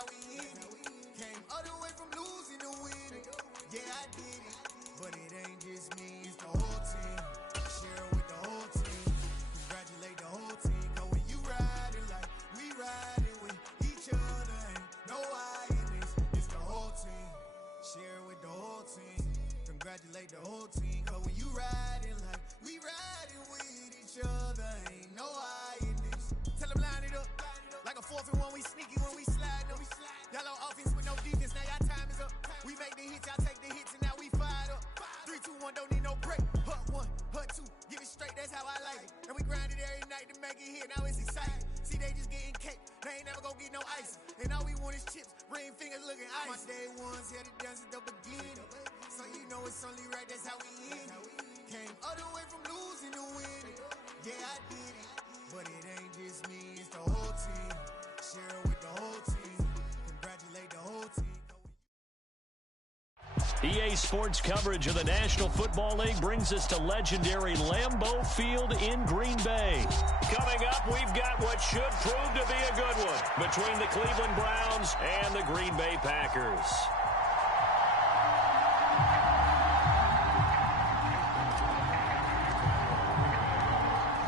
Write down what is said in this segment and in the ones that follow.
how we end it. Came all the way from losing to winning. Yeah, I did it. But it ain't just me, it's the whole team. Share it with the whole team. Congratulate the whole team. Cause when you riding like we riding with each other, ain't no I in this. It's the whole team. Share it with the whole team. Congratulate the whole team. Cause when you riding like we riding with each other, ain't no I in this. Tell them line it up. Like a 4th and 1, we sneaky when we slide them. Y'all on offense with no defense, now y'all time is up. We make the hits, y'all take the hits, and now we fired up. 3, 2, 1, don't need no break. Hut 1, hut 2, give it straight, that's how I like it. And we grind it every night to make it hit, now it's exciting. See, they just getting cake, they ain't never gonna get no ice. And all we want is chips, ring fingers looking ice. My day ones here to dance at the beginning. So you know it's only right, that's how we end it. Came all the way from losing to winning. Yeah, I did it. But it ain't just me, it's the whole team. Share it with the whole team. Congratulate the whole team. EA Sports coverage of the National Football League brings us to legendary Lambeau Field in Green Bay. Coming up, we've got what should prove to be a good one between the Cleveland Browns and the Green Bay Packers.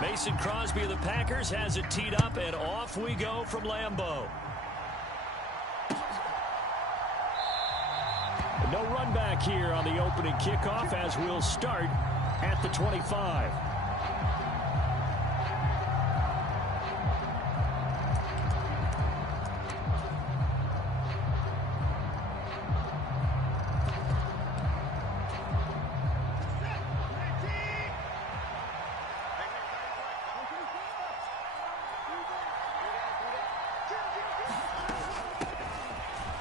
Mason Crosby of the Packers has it teed up, and off we go from Lambeau. No run back here on the opening kickoff as we'll start at the 25.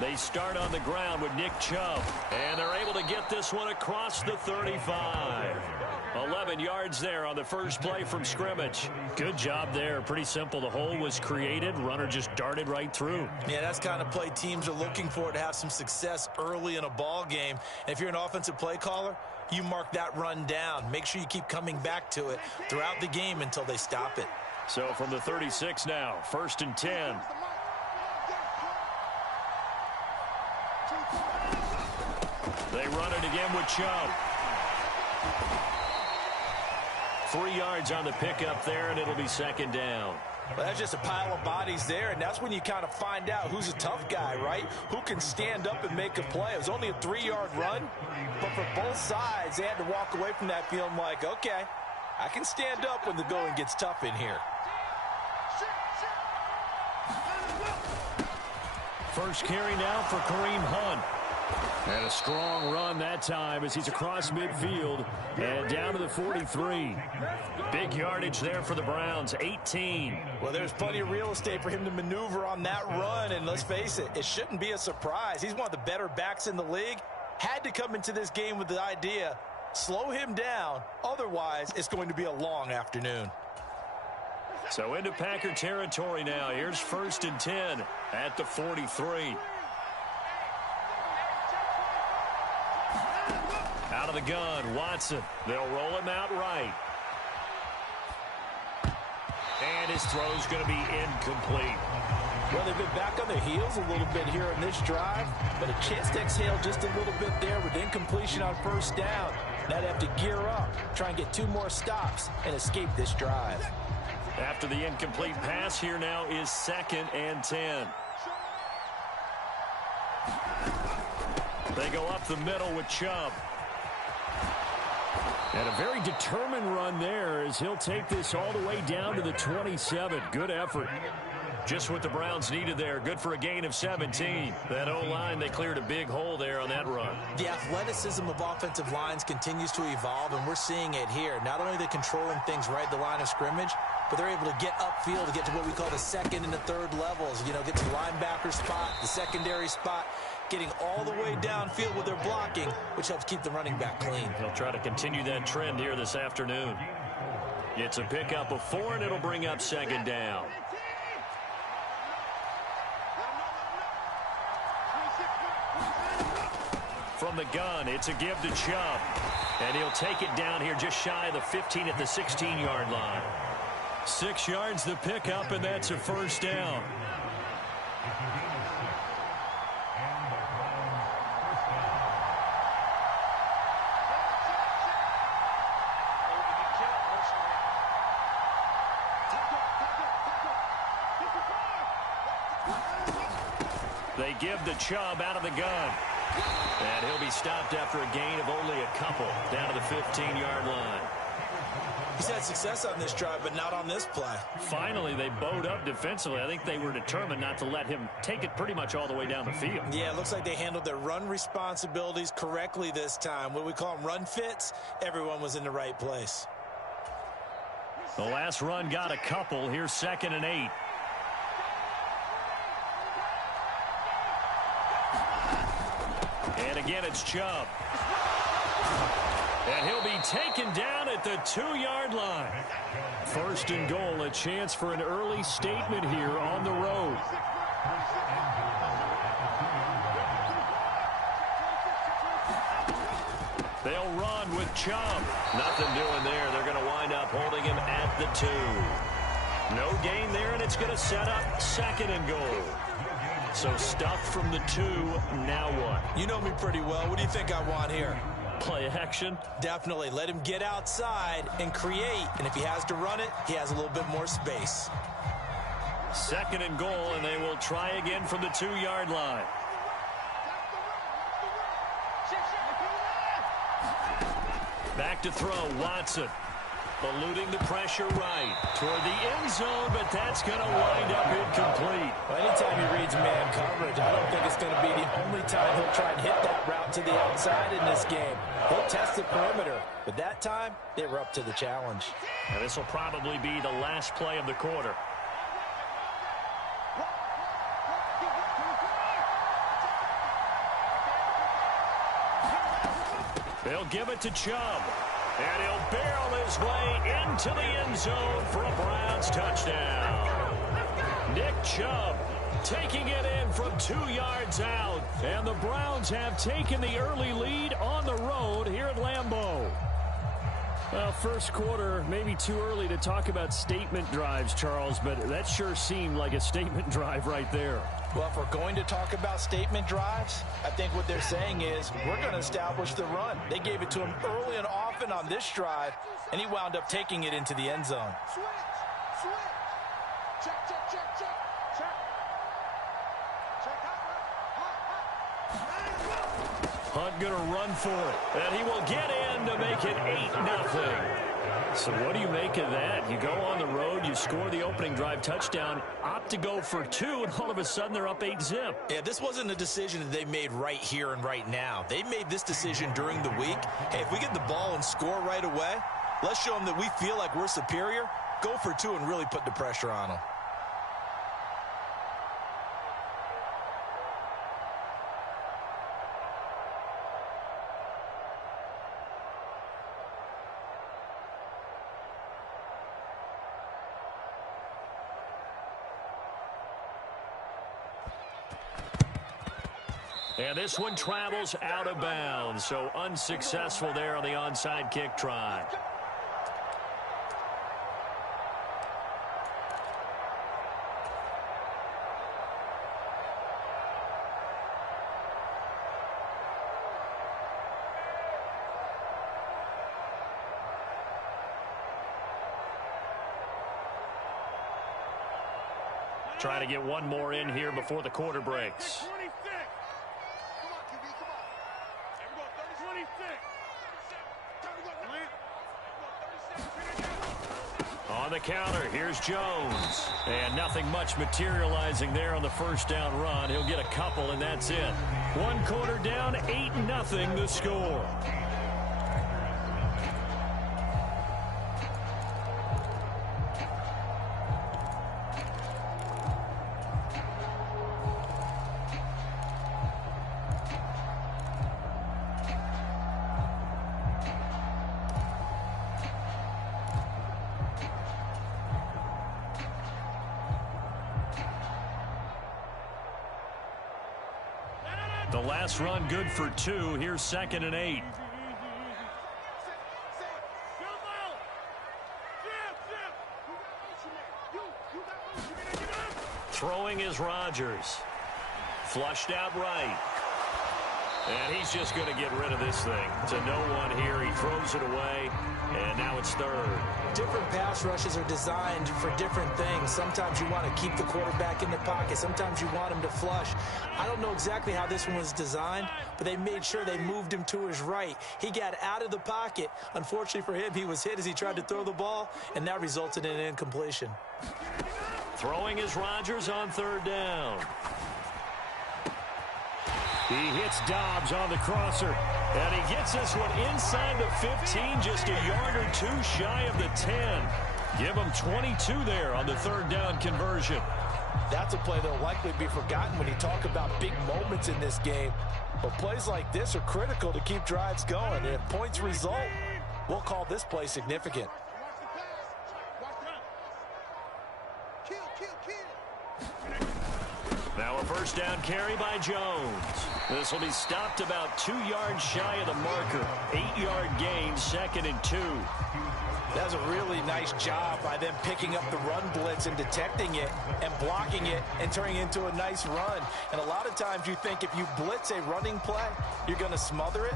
They start on the ground with Nick Chubb, and they're able to get this one across the 35. 11 yards there on the first play from scrimmage. Good job there. Pretty simple. The hole was created. Runner just darted right through. Yeah, that's the kind of play teams are looking for to have some success early in a ball game. And if you're an offensive play caller, you mark that run down. Make sure you keep coming back to it throughout the game until they stop it. So from the 36 now, 1st and 10. They run it again with Chubb. 3 yards on the pickup there, and it'll be 2nd down. Well, that's just a pile of bodies there, and that's when you kind of find out who's a tough guy, right? Who can stand up and make a play. It was only a 3-yard run, but for both sides, they had to walk away from that feeling like, okay, I can stand up when the going gets tough in here. First carry now for Kareem Hunt. And a strong run that time as he's across midfield and down to the 43. Big yardage there for the Browns, 18. Well, there's plenty of real estate for him to maneuver on that run, and let's face it, it shouldn't be a surprise. He's one of the better backs in the league. Had to come into this game with the idea, slow him down, otherwise it's going to be a long afternoon. So into Packer territory now. Here's 1st and 10 at the 43. Out of the gun, Watson. They'll roll him out right. And his throw's going to be incomplete. Well, they've been back on their heels a little bit here in this drive, but a chance to exhale just a little bit there with incompletion on 1st down. Now they have to gear up, try and get 2 more stops, and escape this drive. After the incomplete pass, here now is 2nd and 10. They go up the middle with Chubb. And a very determined run there as he'll take this all the way down to the 27. Good effort. Just what the Browns needed there. Good for a gain of 17. That O-line, they cleared a big hole there on that run. The athleticism of offensive lines continues to evolve, and we're seeing it here. Not only are they controlling things right at the line of scrimmage, but they're able to get upfield to get to what we call the 2nd and the 3rd levels. You know, get to the linebacker spot, the secondary spot, getting all the way downfield with their blocking, which helps keep the running back clean. They'll try to continue that trend here this afternoon. It's a pickup of 4, and it'll bring up 2nd down. From the gun, it's a give to Chubb. And he'll take it down here just shy of the 15 at the 16-yard line. 6 yards the pickup, and that's a 1st down. They give to Chubb out of the gun. And he'll be stopped after a gain of only a couple down to the 15-yard line. He's had success on this drive, but not on this play. Finally, they bowed up defensively. I think they were determined not to let him take it pretty much all the way down the field. Yeah, it looks like they handled their run responsibilities correctly this time. What we call them run fits, everyone was in the right place. The last run got a couple. Here's 2nd and 8. And again, it's Chubb. And he'll be taken down at the 2-yard line. 1st and goal, a chance for an early statement here on the road. They'll run with Chubb. Nothing doing there. They're going to wind up holding him at the 2. No gain there, and it's going to set up 2nd and goal. So stuffed from the 2, now what? You know me pretty well. What do you think I want here? Play action? Definitely. Let him get outside and create. And if he has to run it, he has a little bit more space. 2nd and goal, and they will try again from the 2-yard line. Back to throw, Watson. Eluding the pressure right toward the end zone, but that's going to wind up incomplete. Well, anytime he reads man coverage, I don't think it's going to be the only time he'll try and hit that route to the outside in this game. He'll test the perimeter, but that time, they were up to the challenge. And this will probably be the last play of the quarter. They'll give it to Chubb. And he'll barrel his way into the end zone for a Browns touchdown. Nick Chubb taking it in from 2 yards out. And the Browns have taken the early lead on the road here at Lambeau. Well, first quarter, maybe too early to talk about statement drives, Charles, but that sure seemed like a statement drive right there. Well, if we're going to talk about statement drives, I think what they're saying is we're going to establish the run. They gave it to him early and often on this drive, and he wound up taking it into the end zone. Switch. Check. Hunt going to run for it, and he will get in to make it 8-0. So what do you make of that? You go on the road, you score the opening drive touchdown, opt to go for 2, and all of a sudden they're up 8-zip. Yeah, this wasn't a decision that they made right here and right now. They made this decision during the week. Hey, if we get the ball and score right away, let's show them that we feel like we're superior. Go for 2 and really put the pressure on them. And this one travels out of bounds, so unsuccessful there on the onside kick try. Trying to get one more in here before the quarter breaks. On the counter, here's Jones. And nothing much materializing there on the first down run. He'll get a couple, and that's it. 1 quarter down, 8-0 the score. The last run good for 2. Here's 2nd and 8. Throwing is Rodgers. Flushed out right. And he's just going to get rid of this thing. To no one here. He throws it away, and now it's third. Different pass rushes are designed for different things. Sometimes you want to keep the quarterback in the pocket. Sometimes you want him to flush. I don't know exactly how this one was designed, but they made sure they moved him to his right. He got out of the pocket. Unfortunately for him, he was hit as he tried to throw the ball, and that resulted in an incompletion. Throwing is Rodgers on third down. He hits Dobbs on the crosser, and he gets this one inside the 15, just a yard or two shy of the 10. Give him 22 there on the third down conversion. That's a play that will likely be forgotten when you talk about big moments in this game. But plays like this are critical to keep drives going. And if points result, we'll call this play significant. Now a first down carry by Jones. This will be stopped about 2 yards shy of the marker. 8-yard gain, 2nd and 2. That's a really nice job by them picking up the run blitz and detecting it and blocking it and turning it into a nice run. And a lot of times you think if you blitz a running play, you're going to smother it.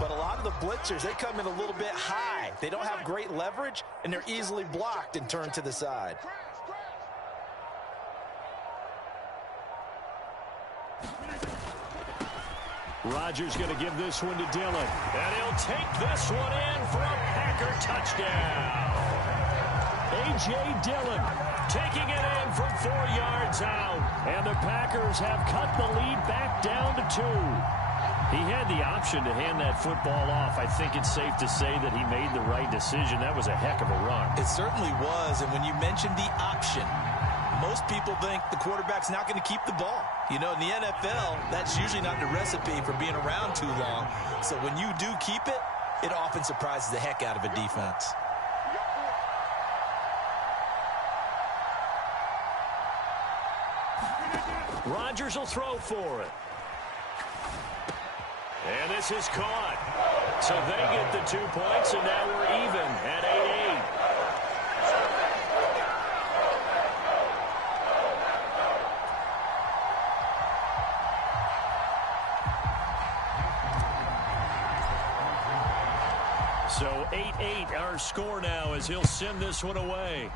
But a lot of the blitzers, they come in a little bit high. They don't have great leverage, and they're easily blocked and turned to the side. Rodgers going to give this one to Dillon. And he'll take this one in for a Packer touchdown. A.J. Dillon taking it in from 4 yards out. And the Packers have cut the lead back down to 2. He had the option to hand that football off. I think it's safe to say that he made the right decision. That was a heck of a run. It certainly was. And when you mentioned the option, most people think the quarterback's not going to keep the ball. You know, in the NFL, that's usually not the recipe for being around too long. So when you do keep it, it often surprises the heck out of a defense. Rodgers will throw for it. And this is caught. So they get the 2 points, and now we're even at 8-8. So 8-8 our score now as he'll send this one away.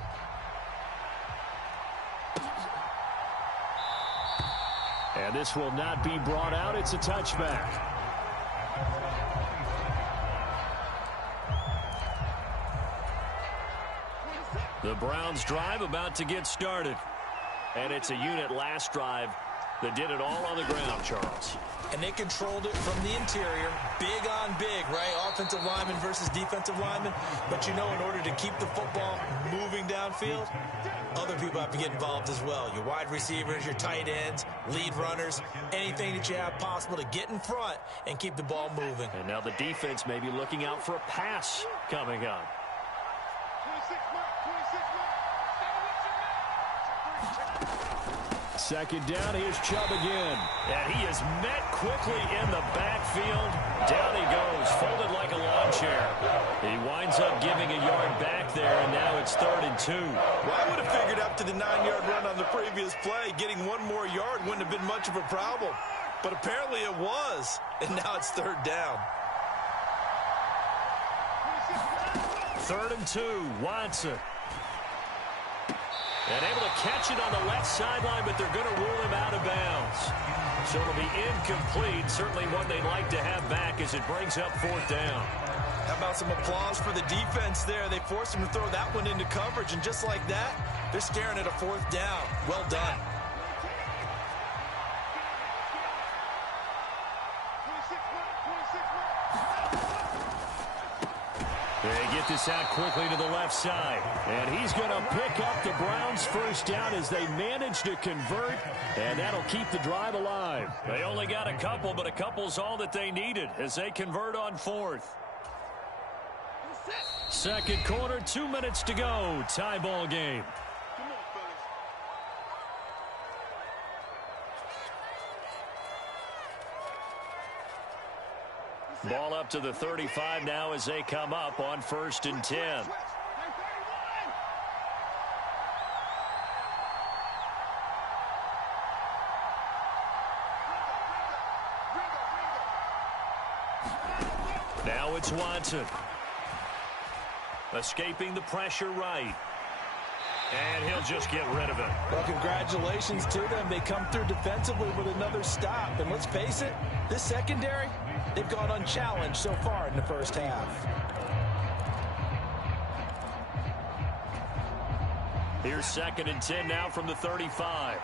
And this will not be brought out. It's a touchback. The Browns drive about to get started. And it's a unit last drive that did it all on the ground, Charles. And they controlled it from the interior, big on big, right? Offensive lineman versus defensive lineman. But you know, in order to keep the football moving downfield, other people have to get involved as well. Your wide receivers, your tight ends, lead runners, anything that you have possible to get in front and keep the ball moving. And now the defense may be looking out for a pass coming up. Second down, here's Chubb again. And he is met quickly in the backfield. Down he goes, folded like a lawn chair. He winds up giving a yard back there, and now it's 3rd and 2. Well, I would have figured up to the 9-yard run on the previous play, getting 1 more yard wouldn't have been much of a problem. But apparently it was, and now it's 3rd down. 3rd and 2, Watson. And able to catch it on the left sideline, but they're going to rule him out of bounds. So it'll be incomplete. Certainly one they'd like to have back as it brings up 4th down. How about some applause for the defense there? They forced him to throw that one into coverage, and just like that, they're staring at a 4th down. Well done. They get this out quickly to the left side. And he's going to pick up the Browns' first down as they manage to convert. And that'll keep the drive alive. They only got a couple, but a couple's all that they needed as they convert on 4th. Second quarter, 2 minutes to go. Tie ball game. Ball up to the 35 now as they come up on 1st and 10. Now it's Watson. Escaping the pressure right. And he'll just get rid of it. Well, congratulations to them. They come through defensively with another stop. And let's face it, this secondary, they've gone unchallenged so far in the first half. Here's 2nd and 10 now from the 35.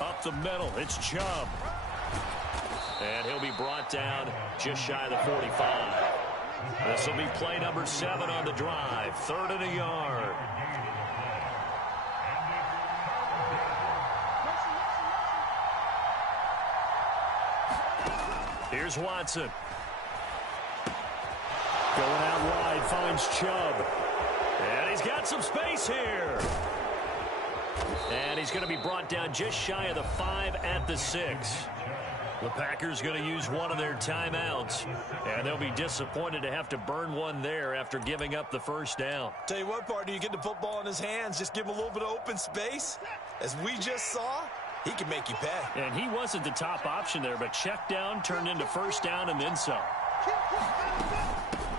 Up the middle, it's Chubb. And he'll be brought down just shy of the 45. This will be play number 7 on the drive. 3rd and a yard. Here's Watson. Going out wide, finds Chubb. And he's got some space here. And he's going to be brought down just shy of the 5 at the 6. The Packers going to use one of their timeouts, and they'll be disappointed to have to burn one there after giving up the first down. Tell you what, partner, you get the football in his hands, just give him a little bit of open space. As we just saw, he can make you pay. And he wasn't the top option there, but check down turned into first down and then some.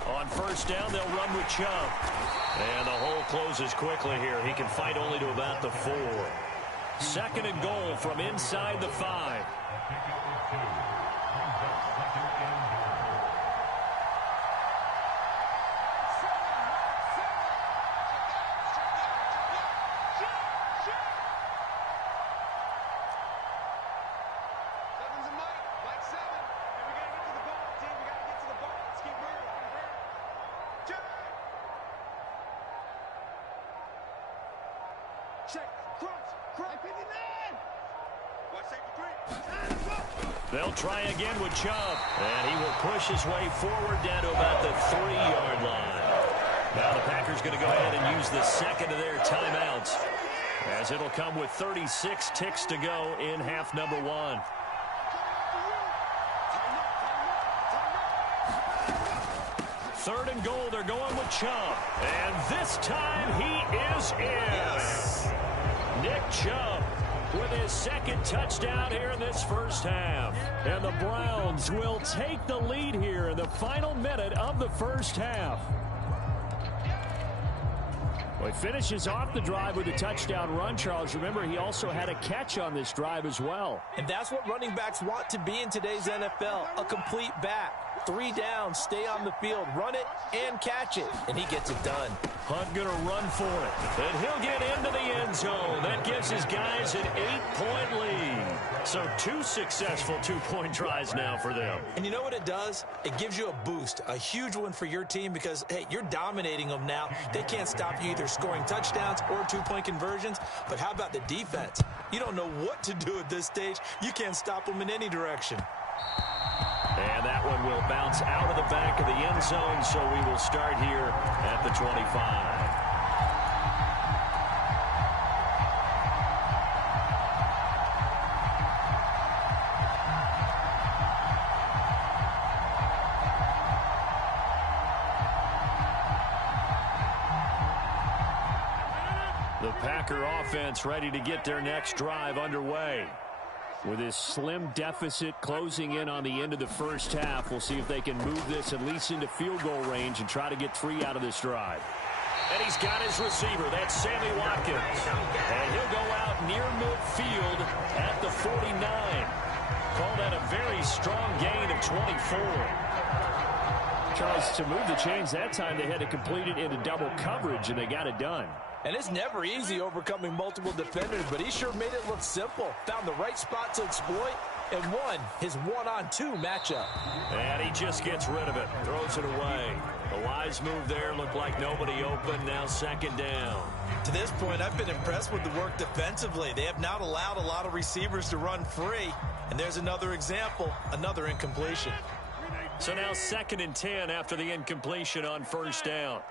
On first down, they'll run with Chubb. And the hole closes quickly here. He can fight only to about the 4. 2nd and goal from inside the 5. They'll try again with Chubb. And he will push his way forward down to about the 3-yard line. Now the Packers going to go ahead and use the 2nd of their timeouts, as it'll come with 36 ticks to go in half number 1. Third and goal, they're going with Chubb. And this time he is in. Yes. Nick Chubb with his 2nd touchdown here in this first half. And the Browns will take the lead here in the final minute of the first half. Well, he finishes off the drive with a touchdown run, Charles. Remember, he also had a catch on this drive as well. And that's what running backs want to be in today's NFL, a complete back. 3 downs, stay on the field, run it, and catch it. And he gets it done. Hunt going to run for it. And he'll get into the end zone. That gives his guys an 8-point lead. So 2 successful 2-point tries now for them. And you know what it does? It gives you a boost, a huge one for your team because, hey, you're dominating them now. They can't stop you either scoring touchdowns or 2-point conversions. But how about the defense? You don't know what to do at this stage. You can't stop them in any direction. And that one will bounce out of the back of the end zone, so we will start here at the 25. The Packer offense ready to get their next drive underway. With this slim deficit closing in on the end of the first half, we'll see if they can move this at least into field goal range and try to get 3 out of this drive. And he's got his receiver. That's Sammy Watkins. And he'll go out near midfield at the 49. Call that a very strong gain of 24. Charles, to move the chains that time, they had to complete it into double coverage, and they got it done. And it's never easy overcoming multiple defenders, but he sure made it look simple. Found the right spot to exploit and won his 1-on-2 matchup. And he just gets rid of it, throws it away. The wise move there, looked like nobody open, now 2nd down. To this point, I've been impressed with the work defensively. They have not allowed a lot of receivers to run free. And there's another example, another incompletion. So now 2nd and 10 after the incompletion on first down.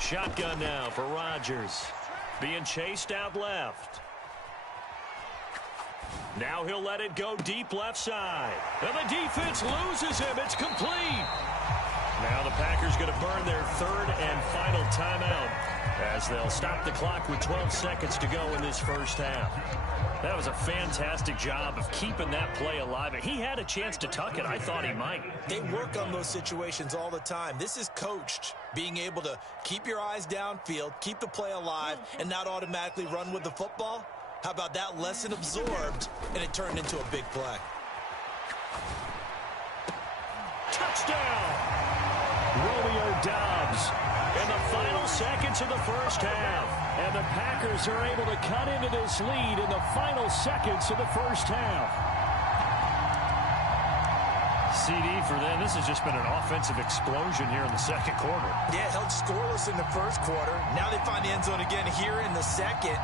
Shotgun now for Rodgers. Being chased out left. Now he'll let it go deep left side. And the defense loses him. It's complete. Now the Packers going to burn their third and final timeout as they'll stop the clock with 12 seconds to go in this first half. That was a fantastic job of keeping that play alive. He had a chance to tuck it. I thought he might. They work on those situations all the time. This is coached, being able to keep your eyes downfield, keep the play alive, and not automatically run with the football. How about that lesson absorbed, and it turned into a big play. Touchdown! Romeo Doubs in the final seconds of the first half. And the Packers are able to cut into this lead in the final seconds of the first half. CD for them. This has just been an offensive explosion here in the second quarter. Yeah, held scoreless in the first quarter. Now they find the end zone again here in the second.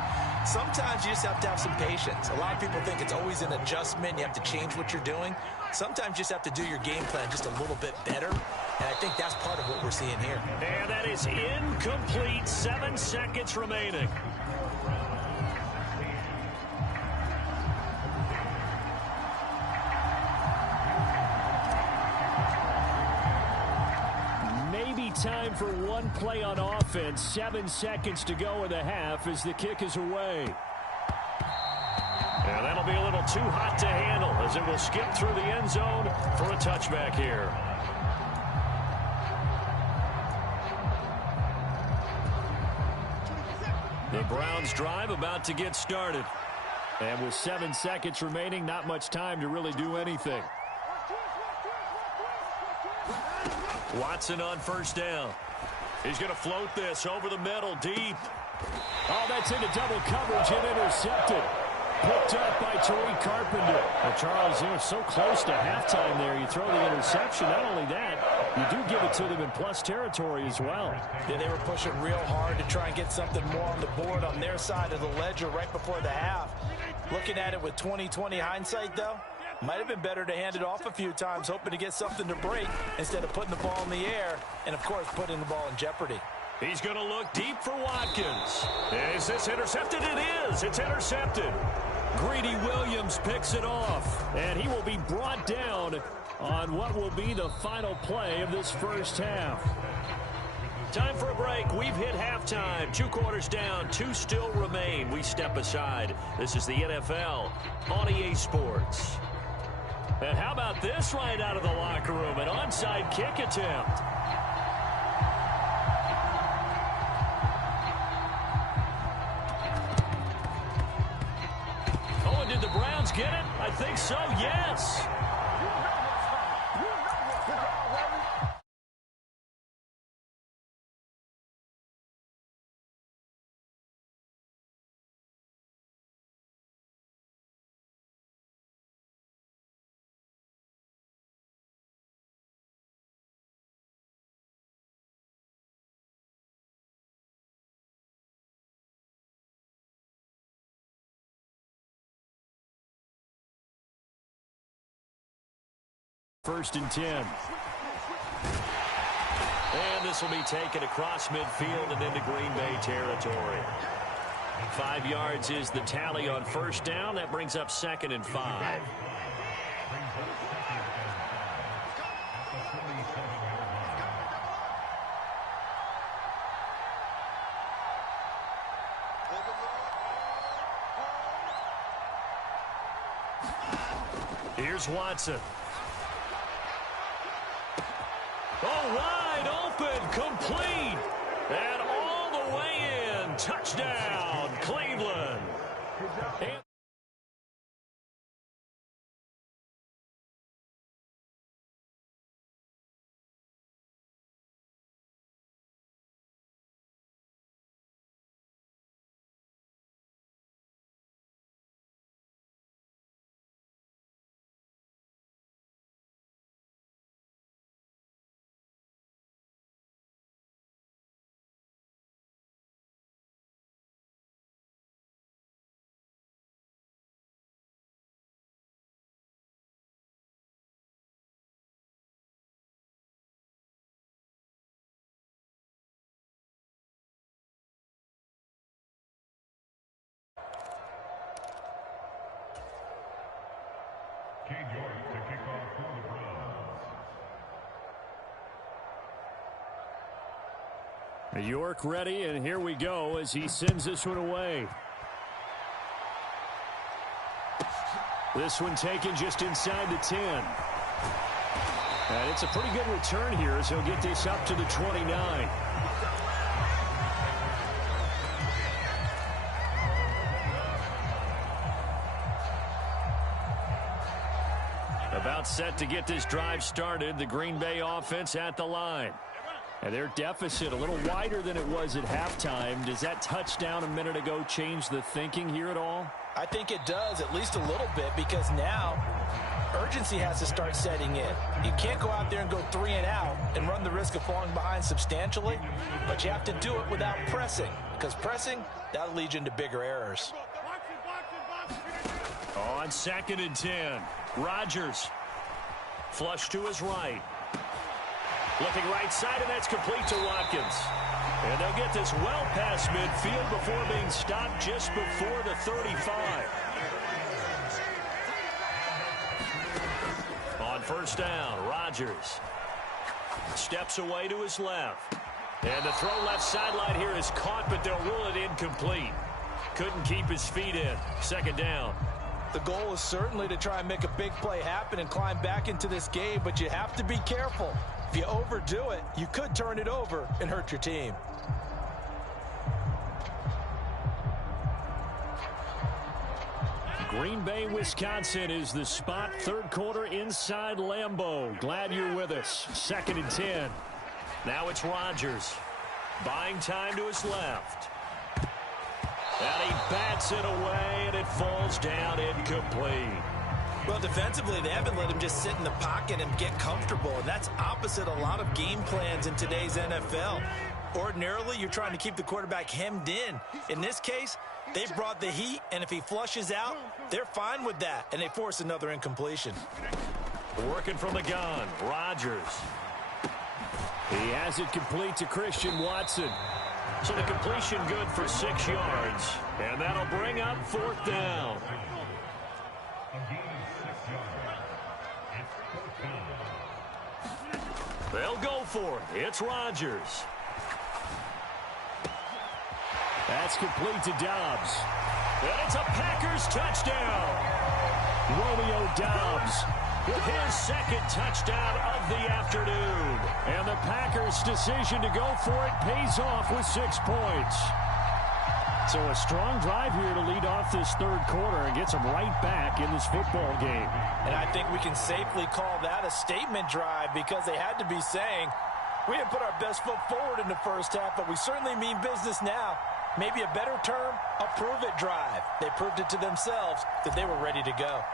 Sometimes you just have to have some patience. A lot of people think it's always an adjustment. You have to change what you're doing. Sometimes you just have to do your game plan just a little bit better. And I think that's part of what we're seeing here. And that is incomplete. 7 seconds remaining. Maybe time for one play on offense. 7 seconds to go in the half as the kick is away. And that'll be a little too hot to handle as it will skip through the end zone for a touchback here. The Browns drive about to get started. And with 7 seconds remaining, not much time to really do anything. Watson on first down. He's going to float this over the middle, deep. Oh, that's into double coverage and intercepted. Picked up by Tariq Carpenter. Well, Charles, you know, so close to halftime there. You throw the interception. Not only that, you do give it to them in plus territory as well. Yeah, they were pushing real hard to try and get something more on the board on their side of the ledger right before the half. Looking at it with 20/20 hindsight, though, might have been better to hand it off a few times, hoping to get something to break instead of putting the ball in the air and, of course, putting the ball in jeopardy. He's going to look deep for Watkins. Is this intercepted? It is. It's intercepted. Greedy Williams picks it off, and he will be brought down on what will be the final play of this first half. Time for a break. We've hit halftime. 2 quarters down, 2 still remain. We step aside. This is the NFL on EA Sports. And how about this right out of the locker room? An onside kick attempt. Oh, and did the Browns get it? I think so, yes. First and 10. And this will be taken across midfield and into Green Bay territory. 5 yards is the tally on first down. That brings up 2nd and 5. Here's Watson. Oh, wide open, complete, and all the way in. Touchdown, Cleveland. And York ready, and here we go as he sends this one away. This one taken just inside the 10. And it's a pretty good return here as he'll get this up to the 29. About set to get this drive started. The Green Bay offense at the line. And their deficit a little wider than it was at halftime. Does that touchdown a minute ago change the thinking here at all? I think it does, at least a little bit, because now urgency has to start setting in. You can't go out there and go 3 and out and run the risk of falling behind substantially, but you have to do it without pressing, because pressing, that'll lead you into bigger errors. On 2nd and 10, Rodgers. Flush to his right. Looking right side, and that's complete to Watkins. And they'll get this well past midfield before being stopped just before the 35. On 1st down, Rodgers steps away to his left. And the throw left sideline here is caught, but they'll rule it incomplete. Couldn't keep his feet in. 2nd down. The goal is certainly to try and make a big play happen and climb back into this game, but you have to be careful. If you overdo it, you could turn it over and hurt your team. Green Bay, Wisconsin is the spot. 3rd quarter inside Lambeau. Glad you're with us. 2nd and 10. Now it's Rodgers. Buying time to his left. And he bats it away, and it falls down incomplete. Well, defensively, they haven't let him just sit in the pocket and get comfortable, and that's opposite a lot of game plans in today's NFL. Ordinarily, you're trying to keep the quarterback hemmed in. In this case, they brought the heat, and if he flushes out, they're fine with that, and they force another incompletion. Working from the gun, Rodgers. He has it complete to Christian Watson. So the completion good for 6 yards. And that'll bring up 4th down. They'll go for it. It's Rodgers. That's complete to Dobbs. And it's a Packers touchdown. Romeo Dobbs with his 2nd touchdown of the afternoon. And the Packers' decision to go for it pays off with 6 points. So a strong drive here to lead off this 3rd quarter and gets them right back in this football game. And I think we can safely call that a statement drive, because they had to be saying, we didn't put our best foot forward in the first half, but we certainly mean business now. Maybe a better term, a prove-it drive. They proved it to themselves that they were ready to go.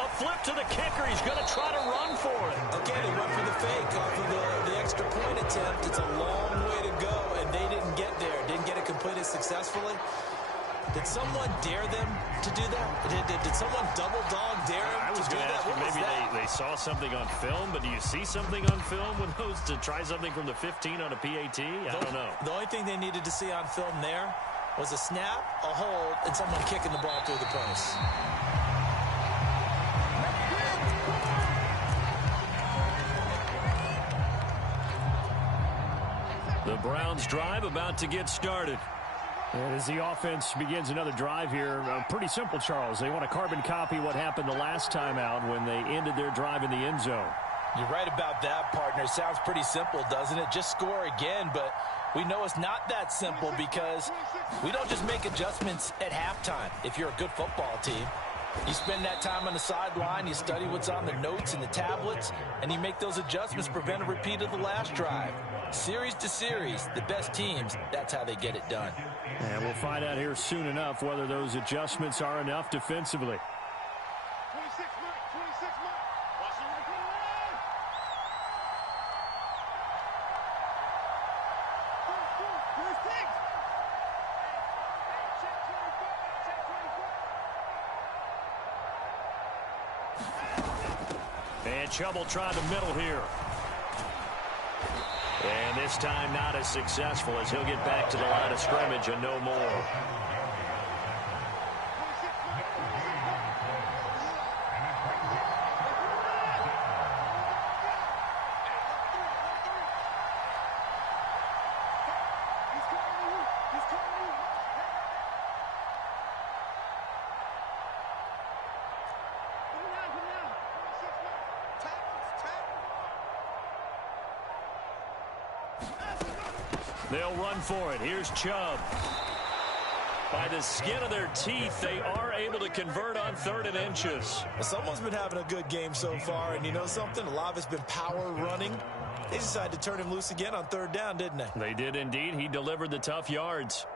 A flip to the kicker. He's going to try to run for it. Okay, they went for the fake off of the extra point attempt. It's a long way to go, and they didn't get there. Didn't get it completed successfully. Did someone dare them to do that? Did someone double dog dare them to do that? I was going to ask you, maybe they saw something on film, but do you see something on film with those to try something from the 15 on a PAT? I don't know. The only thing they needed to see on film there was a snap, a hold, and someone kicking the ball through the post. The Browns drive about to get started. And as the offense begins another drive here, pretty simple, Charles. They want to carbon copy what happened the last time out when they ended their drive in the end zone. You're right about that, partner. Sounds pretty simple, doesn't it? Just score again, but we know it's not that simple, because we don't just make adjustments at halftime if you're a good football team. You spend that time on the sideline, you study what's on the notes and the tablets, and you make those adjustments to prevent a repeat of the last drive. Series to series, the best teams, that's how they get it done. And we'll find out here soon enough whether those adjustments are enough defensively. And Chubb trying the middle here. And this time not as successful, as he'll get back to the line of scrimmage and no more. They'll run for it. Here's Chubb. By the skin of their teeth, they are able to convert on 3rd and inches. Well, someone's been having a good game so far, and you know something? A lot of it's been power running. They decided to turn him loose again on 3rd down, didn't they? They did indeed. He delivered the tough yards.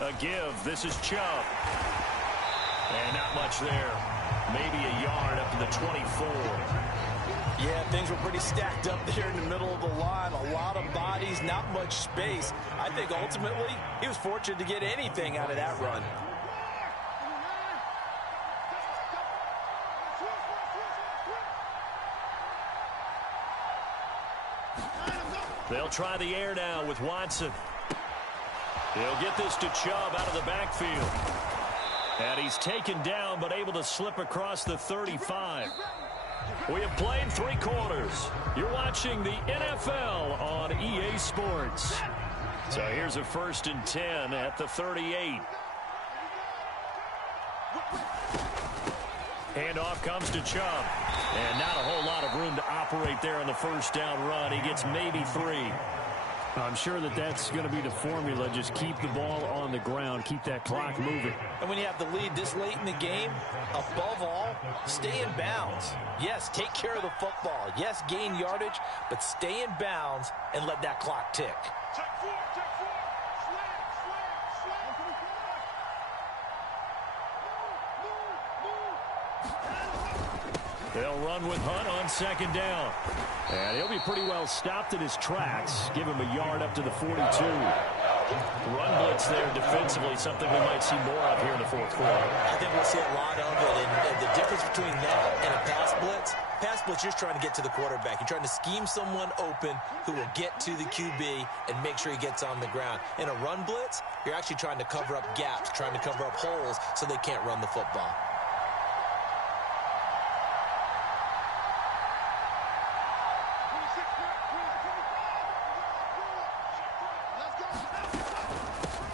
A give. This is Chubb. And not much there. Maybe a yard up to the 24. Yeah, things were pretty stacked up there in the middle of the line. A lot of bodies, not much space. I think ultimately he was fortunate to get anything out of that run. They'll try the air now with Watson. He'll get this to Chubb out of the backfield. And he's taken down but able to slip across the 35. We have played 3 quarters. You're watching the NFL on EA Sports. So here's a 1st and 10 at the 38. Handoff comes to Chubb. And not a whole lot of room to operate there on the 1st down run. He gets maybe 3. I'm sure that's going to be the formula. Just keep the ball on the ground. Keep that clock moving. And when you have the lead this late in the game, above all, stay in bounds. Yes, take care of the football. Yes, gain yardage, but stay in bounds and let that clock tick. They'll run with Hunt on 2nd down. And he'll be pretty well stopped in his tracks. Give him a yard up to the 42. Run blitz there defensively, something we might see more of here in the 4th quarter. I think we'll see a lot of it. And the difference between that and a pass blitz, you're just trying to get to the quarterback. You're trying to scheme someone open who will get to the QB and make sure he gets on the ground. In a run blitz, you're actually trying to cover up gaps, trying to cover up holes so they can't run the football.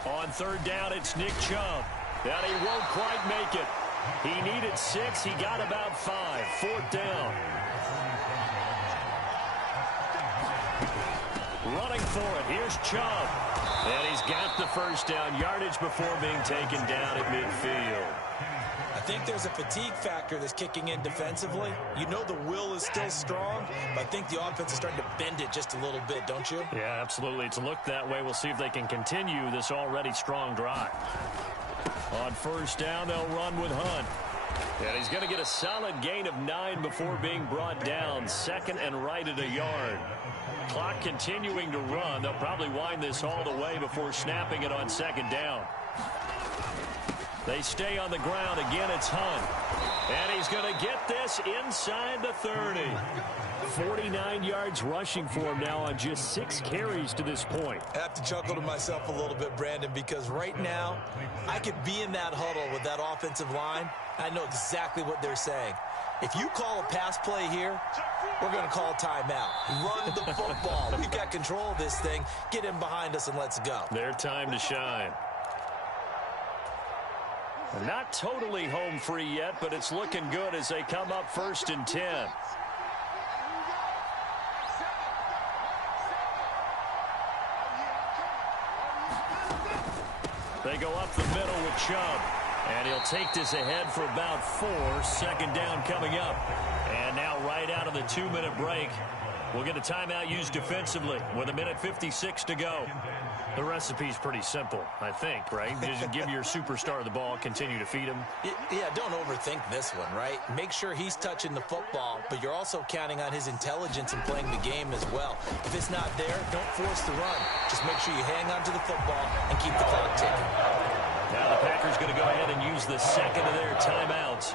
On 3rd down, it's Nick Chubb. And he won't quite make it. He needed 6. He got about 5. 4th down. Running for it. Here's Chubb. And he's got the 1st down yardage before being taken down at midfield. I think there's a fatigue factor that's kicking in defensively. You know the will is still strong, but I think the offense is starting to bend it just a little bit, don't you? Yeah, absolutely. It's looked that way. We'll see if they can continue this already strong drive. On 1st down, they'll run with Hunt. And he's going to get a solid gain of 9 before being brought down. 2nd and right at a yard. Clock continuing to run. They'll probably wind this all the way before snapping it on 2nd down. They stay on the ground. Again, it's Hunt. And he's going to get this inside the 30. 49 yards rushing for him now on just 6 carries to this point. I have to chuckle to myself a little bit, Brandon, because right now I could be in that huddle with that offensive line. I know exactly what they're saying. If you call a pass play here, we're going to call a timeout. Run the football. We've got control of this thing. Get in behind us and let's go. Their time to shine. Not totally home free yet, but it's looking good as they come up 1st and 10. They go up the middle with Chubb. And he'll take this ahead for about 4. 2nd down coming up. And now right out of the 2-minute break, we'll get a timeout used defensively with 1:56 to go. The recipe's pretty simple, I think, right? Just give your superstar the ball, continue to feed him. Yeah, don't overthink this one, right? Make sure he's touching the football, but you're also counting on his intelligence in playing the game as well. If it's not there, don't force the run. Just make sure you hang on to the football and keep the clock ticking. Now the Packers going to go ahead and use the 2nd of their timeouts.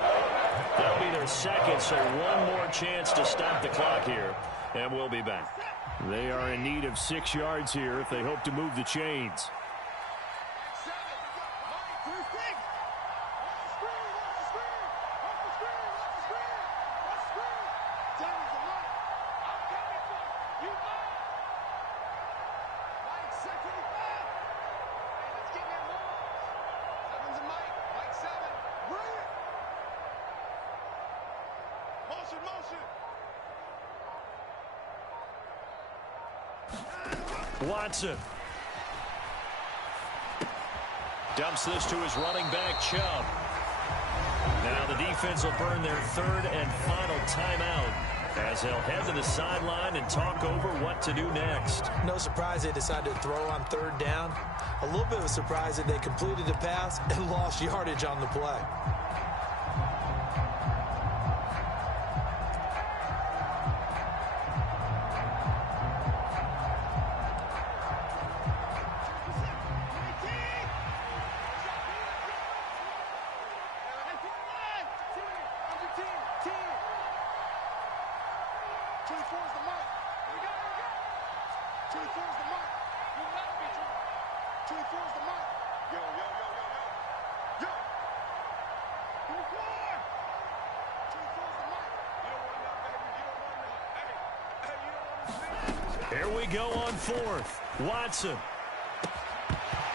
That'll be their 2nd, so one more chance to stop the clock here, and we'll be back. They are in need of 6 yards here if they hope to move the chains. Watson dumps this to his running back, Chubb. Now the defense will burn their third and final timeout as they'll head to the sideline and talk over what to do next. No surprise they decided to throw on third down. A little bit of a surprise that they completed the pass and lost yardage on the play. Here we go on fourth. Watson.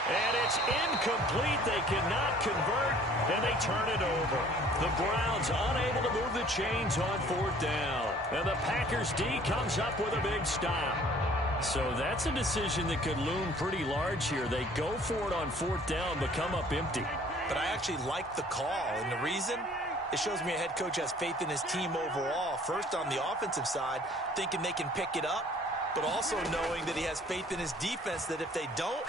And it's incomplete. They cannot convert, and they turn it over. The Browns unable to move the chains on fourth down. And the Packers D comes up with a big stop. So that's a decision that could loom pretty large here. They go for it on fourth down, but come up empty. But I actually like the call, and the reason? It shows me a head coach has faith in his team overall. First, on the offensive side, thinking they can pick it up, but also knowing that he has faith in his defense that if they don't,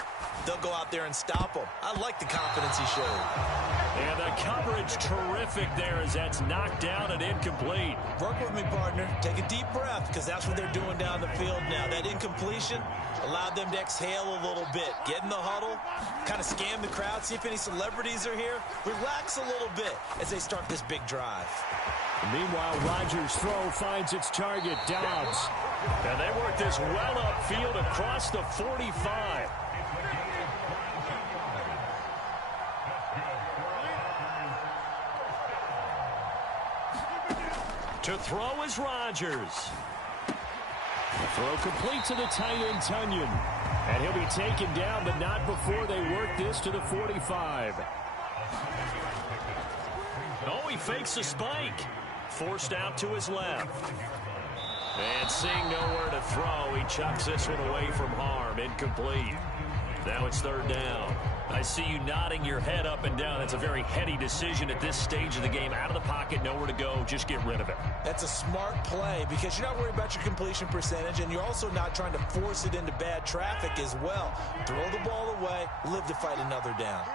they'll go out there and stop them. I like the confidence he showed. And the coverage terrific there as that's knocked down and incomplete. Work with me, partner. Take a deep breath because that's what they're doing down the field now. That incompletion allowed them to exhale a little bit. Get in the huddle, kind of scan the crowd, see if any celebrities are here. Relax a little bit as they start this big drive. Meanwhile, Rodgers' throw finds its target, Dobbs. And they work this well upfield across the 45. To throw is Rodgers. Throw complete to the tight end, Tunyon. And he'll be taken down, but not before they work this to the 45. Oh, he fakes a spike. Forced out to his left. And seeing nowhere to throw, he chucks this one away from harm. Incomplete. Now it's third down. I see you nodding your head up and down. That's a very heady decision at this stage of the game. Out of the pocket, nowhere to go. Just get rid of it. That's a smart play because you're not worried about your completion percentage, and you're also not trying to force it into bad traffic as well. Throw the ball away, live to fight another down.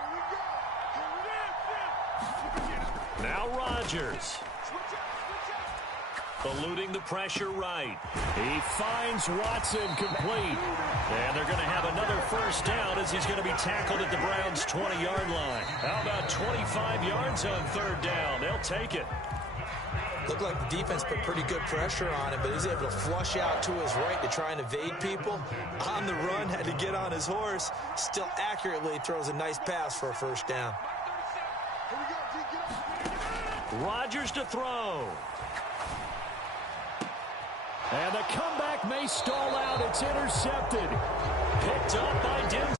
Now Rodgers. Eluding the pressure right. He finds Watson complete. And they're going to have another first down as he's going to be tackled at the Browns' 20-yard line. How about 25 yards on third down? They'll take it. Looked like the defense put pretty good pressure on him, but he's able to flush out to his right to try and evade people. On the run, had to get on his horse. Still accurately throws a nice pass for a first down. Rodgers to throw. And the comeback may stall out. It's intercepted. Picked up by Denzel.